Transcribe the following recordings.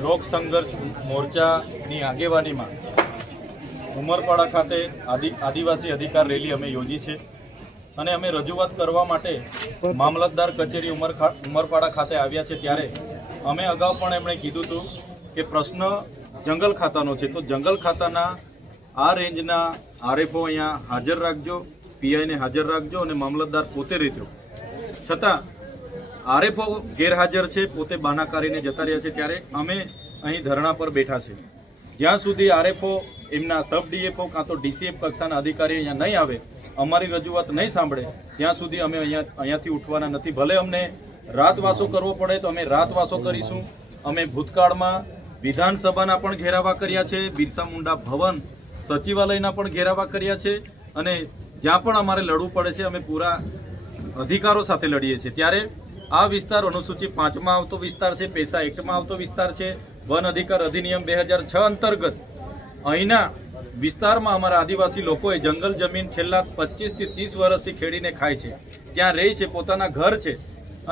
લોક સંઘર્ષ મોરચાની આગેવાનીમાં ઉમરપાડા ખાતે આદિ આદિવાસી અધિકાર રેલી અમે યોજી છે અને અમે રજૂઆત કરવા માટે મામલતદાર કચેરી ઉમર ઉમરપાડા ખાતે આવ્યા છે ત્યારે અમે અગાઉ પણ એમણે કીધું હતું કે પ્રશ્ન જંગલ ખાતાનો છે તો જંગલ ખાતાના આ રેન્જના આરએફઓ અહીંયા હાજર રાખજો પીઆઈને હાજર રાખજો અને મામલતદાર પોતે રહેજો છતાં આરએફઓ ગેરહાજર છે પોતે બાનાકારીને જતા રહ્યા છે ત્યારે અમે અહીં ધરણા પર બેઠા છે જ્યાં સુધી આરએફઓ એમના સબ ડીએફઓ કાં તો ડીસીએફ કક્ષાના અધિકારી અહીંયા નહીં આવે અમારી રજૂઆત નહીં સાંભળે ત્યાં સુધી અમે અહીંયા અહીંયાથી ઉઠવાના નથી ભલે અમને રાતવાસો કરવો પડે તો અમે રાતવાસો કરીશું અમે ભૂતકાળમાં વિધાનસભાના પણ ઘેરાવા કર્યા છે બિરસા મુંડા ભવન સચિવાલયના પણ ઘેરાવા કર્યા છે અને જ્યાં પણ અમારે લડવું પડે છે અમે પૂરા અધિકારો સાથે લડીએ છીએ ત્યારે આ વિસ્તાર અનુસૂચિ પાંચમાં આવતો વિસ્તાર છે પેશા એક્ટમાં આવતો વિસ્તાર છે વન અધિકાર અધિનિયમ બે હજાર છ અંતર્ગત અહીંના વિસ્તારમાં અમારા આદિવાસી લોકોએ જંગલ જમીન છેલ્લા પચીસથી ત્રીસ વર્ષથી ખેડીને ખાય છે ત્યાં રહે છે પોતાના ઘર છે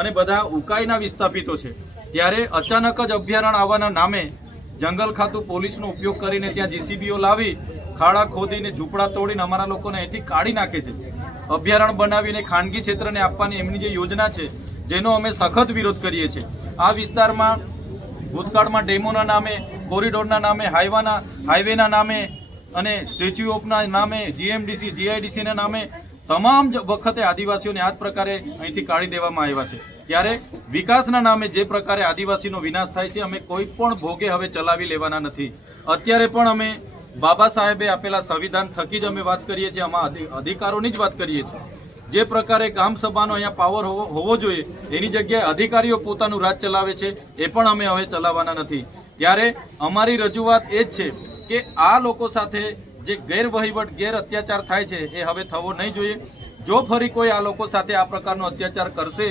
અને બધા ઉકાઈના વિસ્થાપિતો છે ત્યારે અચાનક જ અભયારણ્ય આવવાના નામે જંગલ ખાતું પોલીસનો ઉપયોગ કરીને ત્યાં જીસીબીઓ લાવી ખાડા ખોદીને ઝૂંપડા તોડીને અમારા લોકોને અહીંથી કાઢી નાખે છે અભયારણ્ય બનાવીને ખાનગી ક્ષેત્રને આપવાની એમની જે યોજના છે જેનો અમે સખત વિરોધ કરીએ છીએ આ વિસ્તારમાં ભૂતકાળમાં ડેમોના નામે કોરિડોરના નામે હાઈવાના હાઈવેના નામે અને સ્ટેચ્યુ ઓફના નામે જીએમડીસી જીઆઈડીસીના નામે તમામ વખતે આદિવાસીઓને આ જ પ્રકારે અહીંથી કાઢી દેવામાં આવ્યા છે ત્યારે વિકાસના નામે જે પ્રકારે આદિવાસીનો વિનાશ થાય છે અમે કોઈ પણ ભોગે હવે ચલાવી લેવાના નથી અત્યારે પણ અમે બાબા સાહેબે આપેલા સંવિધાન થકી જ અમે વાત કરીએ છીએ આમાં અધિકારોની જ વાત કરીએ છીએ જે પ્રકારે એક સભાનો અહીંયા પાવર હોવો જોઈએ એની જગ્યાએ અધિકારીઓ પોતાનું રાજ ચલાવે છે એ પણ અમે હવે ચલાવવાના નથી ત્યારે અમારી રજૂઆત એ જ છે કે આ લોકો સાથે જે ગેરવહીવટ ગેર અત્યાચાર થાય છે એ હવે થવો નહીં જોઈએ જો ફરી કોઈ આ લોકો સાથે આ પ્રકારનો અત્યાચાર કરશે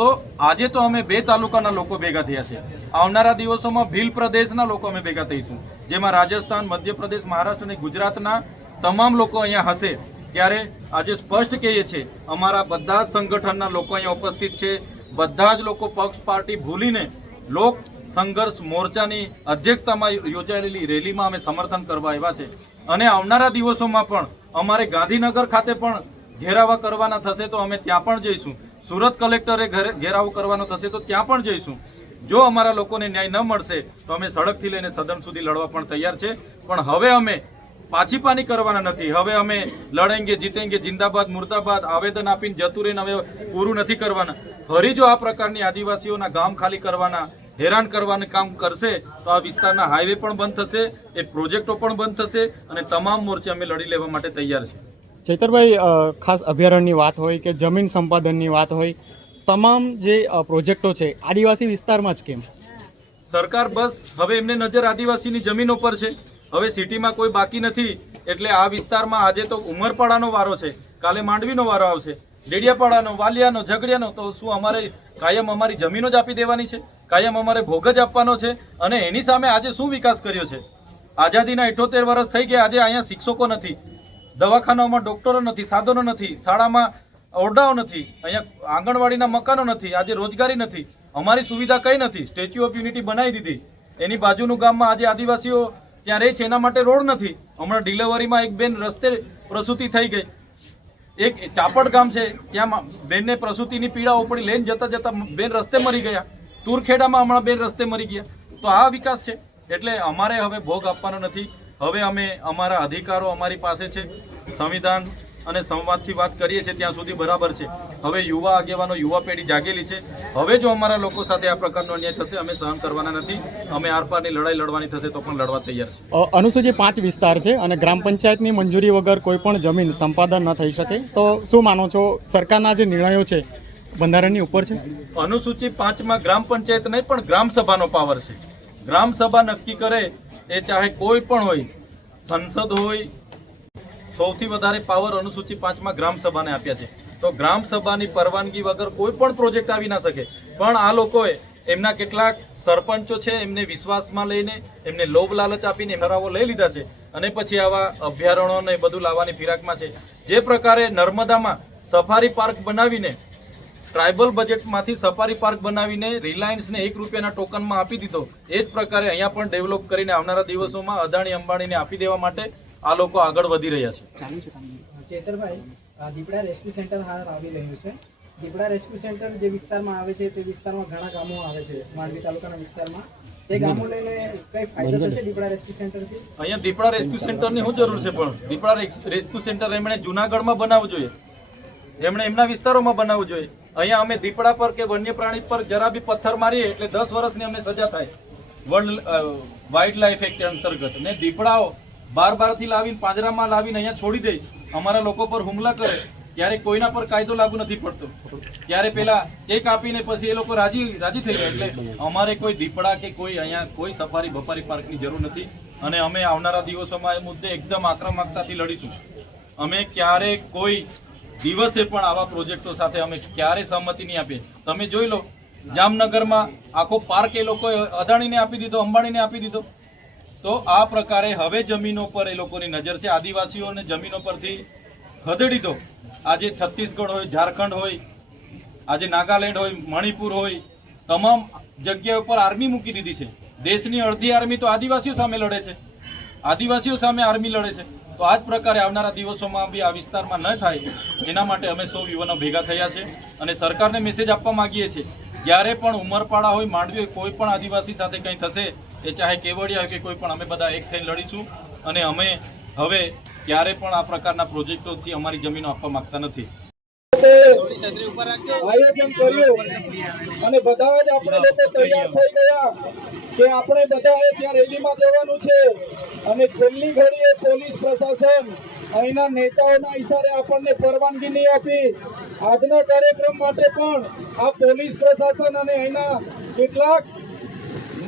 તો આજે તો અમે બે તાલુકાના લોકો ભેગા થયા છે આવનારા દિવસોમાં ભીલ પ્રદેશના લોકો અમે ભેગા થઈશું જેમાં રાજસ્થાન મધ્યપ્રદેશ મહારાષ્ટ્ર અને ગુજરાતના તમામ લોકો અહીંયા હશે ત્યારે આજે સ્પષ્ટ કહીએ છીએ અમારા બધા જ સંગઠનના લોકો અહીંયા ઉપસ્થિત છે બધા જ લોકો પક્ષ પાર્ટી ભૂલીને લોક સંઘર્ષ મોરચાની અધ્યક્ષતામાં યોજાયેલી રેલીમાં અમે સમર્થન કરવા આવ્યા છે અને આવનારા દિવસોમાં પણ અમારે ગાંધીનગર ખાતે પણ ઘેરાવા કરવાના થશે તો અમે ત્યાં પણ જઈશું સુરત કલેક્ટરે ઘેરાવો કરવાનો થશે તો ત્યાં પણ જઈશું જો અમારા લોકોને ન્યાય ન મળશે તો અમે સડકથી લઈને સદન સુધી લડવા પણ તૈયાર છે પણ હવે અમે પાછી પાની કરવાના નથી હવે અમે લડેંગે જીતેંગે જિંદાબાદ મુર્દાબાદ આવેદન આપીને જતું રહીને હવે પૂરું નથી કરવાના ફરી જો આ પ્રકારની આદિવાસીઓના ગામ ખાલી કરવાના હેરાન કરવાનું કામ કરશે તો આ વિસ્તારના હાઈવે પણ બંધ થશે એ પ્રોજેક્ટો પણ બંધ થશે અને તમામ મોરચે અમે લડી લેવા માટે તૈયાર છે ચેતરભાઈ ખાસ અભયારણ્યની વાત હોય કે જમીન સંપાદનની વાત હોય તમામ જે પ્રોજેક્ટો છે આદિવાસી વિસ્તારમાં જ કેમ સરકાર બસ હવે એમને નજર આદિવાસીની જમીનો પર છે હવે સિટીમાં કોઈ બાકી નથી એટલે આ વિસ્તારમાં આજે તો ઉમરપાડાનો વારો છે કાલે માંડવીનો વારો આવશે ડેડિયાપાડાનો વાલિયાનો ઝઘડિયાનો તો શું અમારે કાયમ અમારી જમીનો જ આપી દેવાની છે કાયમ અમારે ભોગ જ આપવાનો છે અને એની સામે આજે શું વિકાસ કર્યો છે આઝાદીના ઇઠોતેર વર્ષ થઈ ગયા આજે અહીંયા શિક્ષકો નથી દવાખાનાઓમાં ડૉક્ટરો નથી સાધનો નથી શાળામાં ઓરડાઓ નથી અહીંયા આંગણવાડીના મકાનો નથી આજે રોજગારી નથી અમારી સુવિધા કંઈ નથી સ્ટેચ્યુ ઓફ યુનિટી બનાવી દીધી એની બાજુનું ગામમાં આજે આદિવાસીઓ ત્યારે રહે છે એના માટે રોડ નથી હમણાં ડિલિવરીમાં એક બેન રસ્તે પ્રસૂતિ થઈ ગઈ એક ચાપડ ગામ છે ત્યાં બેનને પ્રસૂતિની પીડા ઉપડી લઈને જતા જતા બેન રસ્તે મરી ગયા તુરખેડામાં હમણાં બેન રસ્તે મરી ગયા તો આ વિકાસ છે એટલે અમારે હવે ભોગ આપવાનો નથી હવે અમે અમારા અધિકારો અમારી પાસે છે સંવિધાન અને સંવાદથી વાત કરીએ છીએ ત્યાં સુધી બરાબર છે હવે યુવા આગેવાનો યુવા પેઢી જાગેલી છે હવે જો અમારા લોકો સાથે આ પ્રકારનો અન્યાય થશે અમે સહન કરવાના નથી અમે આરપારની લડાઈ લડવાની થશે તો પણ લડવા તૈયાર છે અનુસૂચિત પાંચ વિસ્તાર છે અને ગ્રામ પંચાયતની મંજૂરી વગર કોઈ પણ જમીન સંપાદન ન થઈ શકે તો શું માનો છો સરકારના જે નિર્ણયો છે બંધારણની ઉપર છે અનુસૂચિ પાંચમાં ગ્રામ પંચાયત નહીં પણ ગ્રામ સભાનો પાવર છે ગ્રામ સભા નક્કી કરે એ ચાહે કોઈ પણ હોય સંસદ હોય સૌથી વધારે પાવર અનુસૂચિ પાંચમાં ગ્રામ સભાને આપ્યા છે તો ગ્રામ સભાની પરવાનગી વગર કોઈ પણ પ્રોજેક્ટ આવી ના શકે પણ આ લોકોએ એમના કેટલાક સરપંચો છે એમને વિશ્વાસમાં લઈને એમને લોભ લાલચ આપીને ઠરાવો લઈ લીધા છે અને પછી આવા અભયારણ્યો ને બધું લાવવાની ફિરાકમાં છે જે પ્રકારે નર્મદામાં સફારી પાર્ક બનાવીને ટ્રાઇબલ બજેટમાંથી સફારી પાર્ક બનાવીને રિલાયન્સને એક રૂપિયાના ટોકનમાં આપી દીધો એ જ પ્રકારે અહીંયા પણ ડેવલપ કરીને આવનારા દિવસોમાં અદાણી અંબાણીને આપી દેવા માટે આ લોકો આગળ વધી રહ્યા છે ચેતરભાઈ દીપડા રેસ્ક્યુ સેન્ટર હાલ આવી રહ્યું છે દીપડા રેસ્ક્યુ સેન્ટર જે વિસ્તારમાં આવે છે તે વિસ્તારમાં ઘણા ગામો આવે છે માંડવી તાલુકાના વિસ્તારમાં તે ગામો લઈને કઈ ફાયદો અહીંયા દીપડા રેસ્ક્યુ સેન્ટરની શું જરૂર છે પણ દીપડા રેસ્ક્યુ સેન્ટર એમણે જુનાગઢમાં બનાવવું જોઈએ એમણે એમના વિસ્તારોમાં બનાવવું જોઈએ અહીંયા અમે દીપડા પર કે વન્ય પ્રાણી પર જરા બી પથ્થર મારીએ એટલે દસ વર્ષની અમે સજા થાય વન વાઇલ્ડ લાઈફ એક્ટ અંતર્ગત ને દીપડાઓ બાર બારથી લાવીને પાંજરામાં લાવીને અહીંયા છોડી દે અમારા લોકો પર હુમલા કરે ત્યારે કોઈના પર કાયદો લાગુ નથી પડતો ત્યારે પેલા ચેક આપીને પછી એ લોકો રાજી રાજી થઈ ગયા એટલે અમારે કોઈ દીપડા કે કોઈ અહીંયા કોઈ સફારી બફારી પાર્કની જરૂર નથી અને અમે આવનારા દિવસોમાં એ મુદ્દે એકદમ આક્રમકતાથી લડીશું અમે ક્યારે કોઈ દિવસે પણ આવા પ્રોજેક્ટો સાથે અમે ક્યારે સહમતિ નહીં આપીએ તમે જોઈ લો જામનગરમાં આખો પાર્ક એ લોકોએ અદાણીને આપી દીધો અંબાણીને આપી દીધો તો આ પ્રકારે હવે જમીનો પર એ લોકોની નજર છે આદિવાસીઓને જમીનો પરથી ખદેડી દો આજે છત્તીસગઢ હોય ઝારખંડ હોય આજે નાગાલેન્ડ હોય મણિપુર હોય તમામ જગ્યા ઉપર આર્મી મૂકી દીધી છે દેશની અડધી આર્મી તો આદિવાસીઓ સામે લડે છે આદિવાસીઓ સામે આર્મી લડે છે તો આ જ પ્રકારે આવનારા દિવસોમાં બી આ વિસ્તારમાં ન થાય એના માટે અમે સૌ યુવાનો ભેગા થયા છે અને સરકારને મેસેજ આપવા માગીએ છીએ જ્યારે પણ ઉમરપાડા હોય માંડવી હોય કોઈ પણ આદિવાસી સાથે કંઈ થશે એ ચાહે કેવડિયા હોય કે કોઈ પણ અમે બધા એક થઈને લડીશું અને અમે હવે ક્યારે પણ આ પ્રકારના પ્રોજેક્ટોથી અમારી જમીનો આપવા માંગતા નથી છે અને છેલ્લી ઘડીએ પોલીસ પ્રશાસન અહીંના નેતાઓના ઈશારે આપણને પરવાનગી નહીં આપી આજના કાર્યક્રમ માટે પણ આ પોલીસ પ્રશાસન અને અહીંના કેટલાક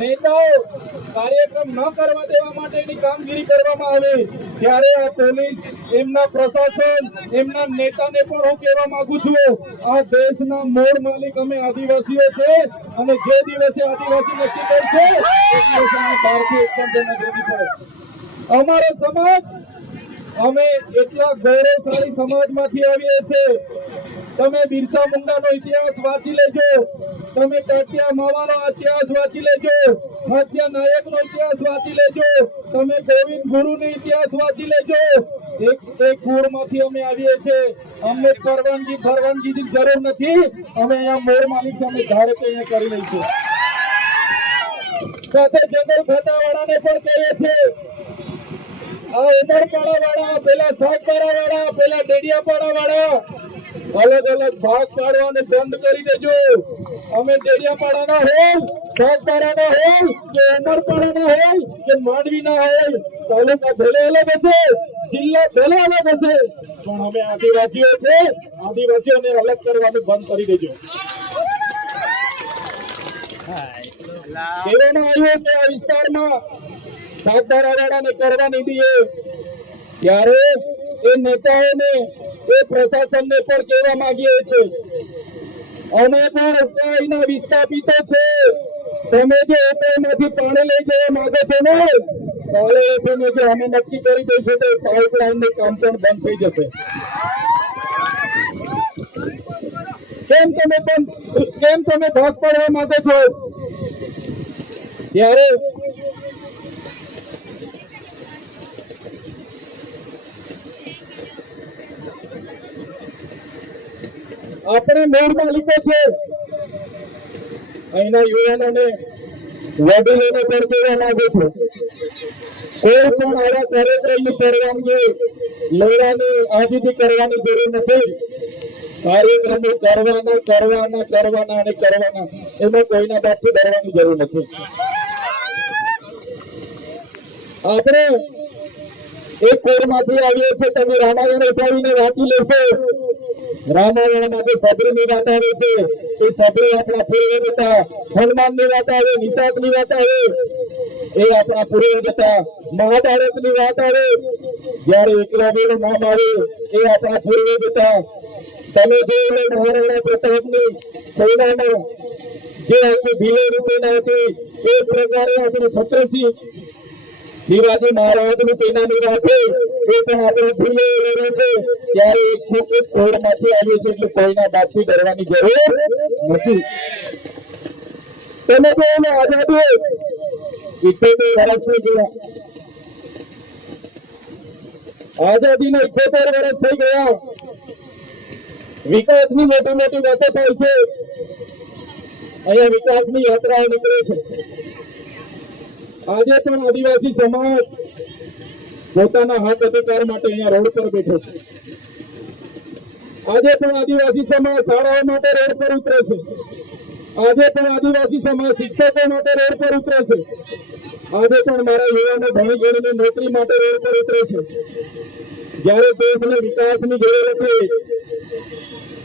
નેતાઓ કાર્યક્રમ ન કરવા દેવા માટેની કામગીરી કરવામાં આવી ત્યારે આ પોલીસ એમના પ્રશાસન એમના નેતાને પણ હું કહેવા માંગુ છું આ દેશના મૂળ માલિક અમે આદિવાસીઓ છે અને જે દિવસે આદિવાસી નક્કી કરશે ભારતીય એકમ જનજાગૃતિ પર અમારો સમાજ અમે એટલા ગૌરવશાળી સમાજમાંથી આવીએ છીએ તમે બિરસા મુંડાનો ઇતિહાસ વાંચી લેજો તમે ટાટિયા માવાનો ઇતિહાસ વાંચી લેજો ટાટિયા નાયકનો ઇતિહાસ વાંચી લેજો તમે ગોવિંદ ગુરુનો ઇતિહાસ વાંચી લેજો એક એક ગોળમાંથી અમે આવીએ છીએ અમને પરવાનગી પરવાનગીની જરૂર નથી અમે અહીંયા મોર માલિક અમે ધારે કે અહીંયા કરી લઈશું સાથે જંગલ ખાતાવાળાને પણ કહીએ છીએ આ ઉમરપાડા વાળા પેલા સાગપાડા વાળા પેલા ડેડિયાપાડા વાળા અલગ અલગ ભાગ પાડવાને બંધ કરી દેજો અમે દેડિયાપાડાના હોય સાતપાડાના હોય કે ઉમરપાડાના હોય કે માંડવીના હોય તાલુકા ભલે અલગ હશે જિલ્લા ભલે અલગ હશે પણ અમે આદિવાસીઓ છે આદિવાસીઓને અલગ કરવાનું બંધ કરી દેજો કહેવામાં માંગીએ છીએ અમે પણ ઉત્તરાયના વિસ્થાપિતો છે તમે જે ઉત્તરાયમાંથી પાણી લઈ જવા માંગો છો ને કાલે એપીને જો અમે નક્કી કરી દઈશું તો પાઇપલાઇનનું કામ પણ બંધ થઈ જશે કેમ તમે પણ કેમ તમે ભાગ પાડવા માંગો છો ત્યારે આપણી મૂળ માલિકો છે અહીંના યુવાનોને વડીલોને પણ કહેવા માંગુ છું કોઈ પણ આવા કાર્યક્રમની પરવાનગી લેવાની આજથી કરવાની જરૂર નથી કાર્યક્રમો કરવાના કરવાના કરવાના અને કરવાના એમાં કોઈના બાપથી ડરવાની જરૂર નથી આપણે એક કોરમાંથી આવીએ છીએ તમે રામાયણ ઉઠાવીને વાંચી લેશો રામાયણમાંથી સબરીની વાત આવે છે એ સબરી આપણા પૂર્વ હતા હનુમાનની વાત આવે નિશાકની એ આપણા પૂર્વ હતા મહાભારતની વાત આવે જયારે એકલાવ્યનું એ આપણા પૂર્વ હતા તમે જોઈને મહારાણા પ્રતાપની સેનામાં જે આખી ભીલે રૂપેના હતી એ પ્રકારે આપણે છત્રસિંહ શિવાજી મહારાજની સેનાની વાત આઝાદી ઇઠ્યોતેર વર્ષની વર્ષ થઈ ગયા વિકાસની મોટી મોટી વાતો થાય છે અહીંયા ની યાત્રાઓ નીકળે છે આજે પણ આદિવાસી સમાજ પોતાના હક અધિકાર માટે અહીંયા રોડ પર બેઠો છે આજે પણ આદિવાસી સમાજ શાળાઓ માટે રોડ પર ઉતરે છે આજે પણ આદિવાસી સમાજ શિક્ષકો માટે રોડ પર ઉતરે છે આજે પણ મારા યુવાનો ભણી ગણીને નોકરી માટે રોડ પર ઉતરે છે જ્યારે દેશને વિકાસની જરૂર હતી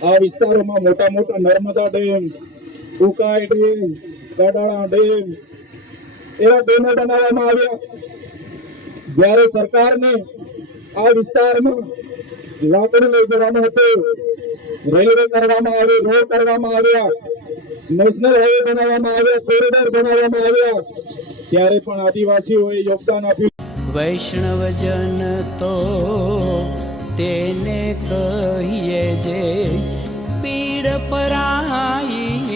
આ વિસ્તારોમાં મોટા મોટા Narmada dam Ukai dam Kadala dam એવા ડેમો બનાવવામાં આવ્યા જ્યારે સરકારને આ વિસ્તારમાં લાકડું લઈ જવાનું હતું રેલવે કરવામાં આવી રોડ કરવામાં આવ્યા નેશનલ હાઈવે બનાવવામાં આવ્યા કોરિડોર બનાવવામાં આવ્યા ત્યારે પણ આદિવાસીઓએ યોગદાન આપ્યું જન તો તેને કહીએ જે પીડ પરાઈ